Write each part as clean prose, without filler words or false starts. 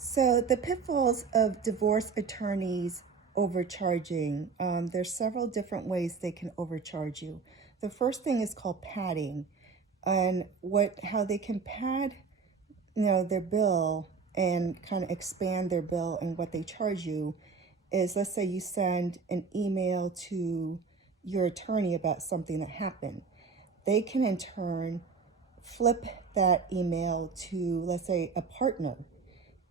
So the pitfalls of divorce attorneys overcharging. There's several different ways they can overcharge you. The first thing is called padding, and how they can pad, their bill and kind of expand their bill and what they charge you is, let's say you send an email to your attorney about something that happened. They can in turn flip that email to, let's say, a partner,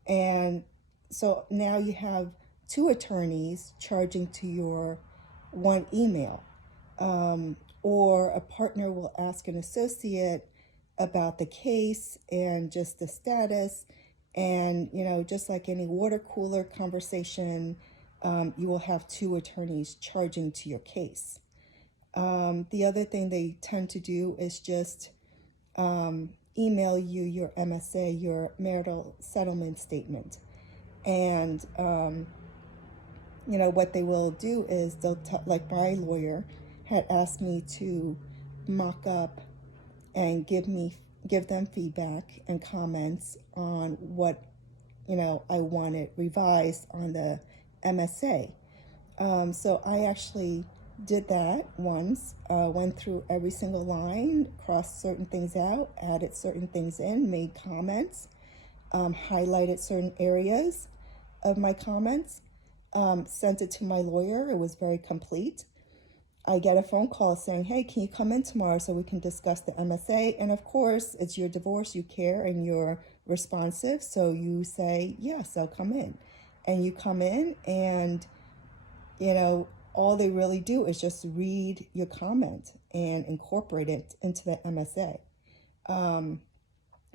and so now you have two attorneys charging to your one email. Or a partner will ask an associate about the case and just the status. And, just like any water cooler conversation, you will have two attorneys charging to your case. The other thing they tend to do is just email you your MSA, your marital settlement statement. And, what they will do is like my lawyer had asked me to mock up and give them feedback and comments on what, I wanted revised on the MSA. So I actually did that once, went through every single line, crossed certain things out, added certain things in, made comments, highlighted certain areas of my comments, sent it to my lawyer. It was very complete. I get a phone call saying, hey, can you come in tomorrow so we can discuss the MSA? And of course, it's your divorce, you care, and you're responsive. So you say, yes, I'll come in. And you come in and, all they really do is just read your comment and incorporate it into the MSA.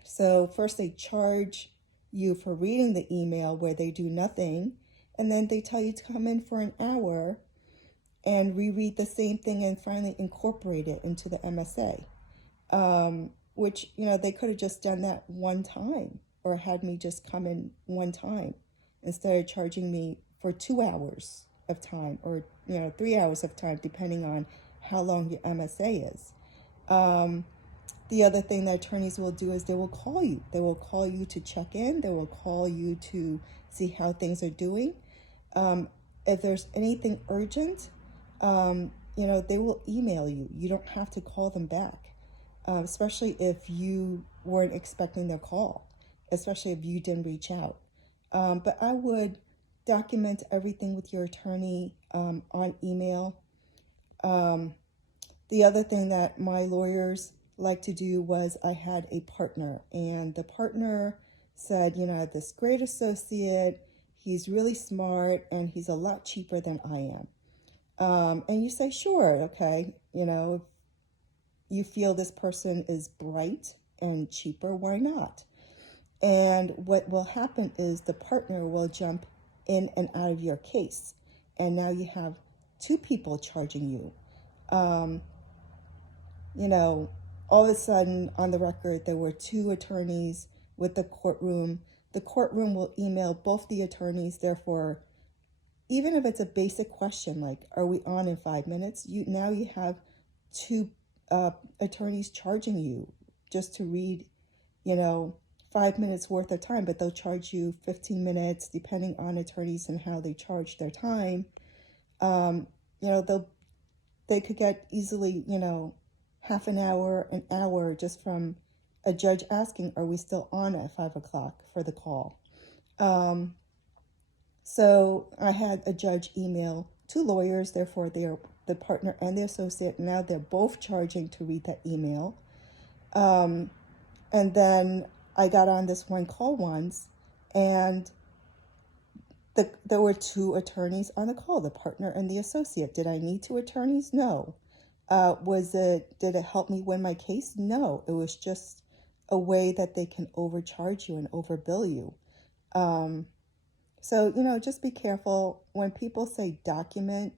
So first they charge you for reading the email where they do nothing, and then they tell you to come in for an hour and reread the same thing and finally incorporate it into the MSA, which, they could have just done that one time or had me just come in one time instead of charging me for 2 hours of time or, 3 hours of time, depending on how long your MSA is. The other thing that attorneys will do is they will call you. They will call you to check in. They will call you to see how things are doing. If there's anything urgent, they will email you. You don't have to call them back, especially if you weren't expecting their call, especially if you didn't reach out. But I would document everything with your attorney on email. The other thing that my lawyers like to do was I had a partner, and the partner said, I have this great associate. He's really smart, and he's a lot cheaper than I am. And you say, sure, okay, if you feel this person is bright and cheaper, why not? And what will happen is the partner will jump in and out of your case. And now you have two people charging you. All of a sudden on the record, there were two attorneys with the courtroom. The courtroom will email both the attorneys. Therefore, even if it's a basic question like, are we on in 5 minutes? Now you have two attorneys charging you just to read, 5 minutes worth of time, but they'll charge you 15 minutes depending on attorneys and how they charge their time. They could get easily, half an hour just from a judge asking, are we still on at 5 o'clock for the call? So I had a judge email two lawyers, therefore they're the partner and the associate. Now they're both charging to read that email. And then I got on this one call once, and there were two attorneys on the call, the partner and the associate. Did I need two attorneys? No. Did it help me win my case? No. It was just a way that they can overcharge you and overbill you. So, just be careful when people say document